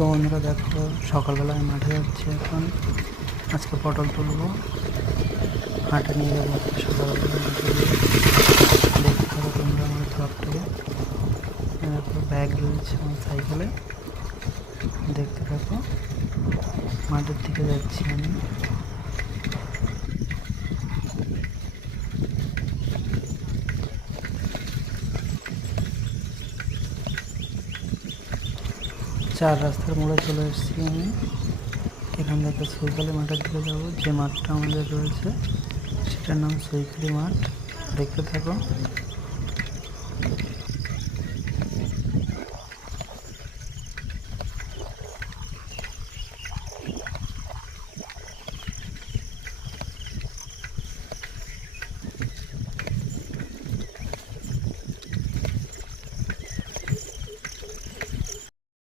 তো বন্ধুরা দেখো, সকালবেলা আমি মাঠে যাচ্ছি। এখন আজকে পটল তুলবো, হাটে নিয়ে যাবো। সকালবেলা মাঠে গিয়ে দেখতে থাকো তোমরা আমার ব্লগটাকে। দেখো ব্যাগ রয়েছে আমার সাইকেলে, দেখতে থাকো। মাঠের দিকে যাচ্ছি আমি। চার রাস্তার মোড়ে চলে এসেছি আমি। এখান থেকে সৈখালি মাঠের দিকে যাবো। যে মাঠটা আমাদের রয়েছে সেটার নাম সৈখালি মাঠ, দেখতে থাকো।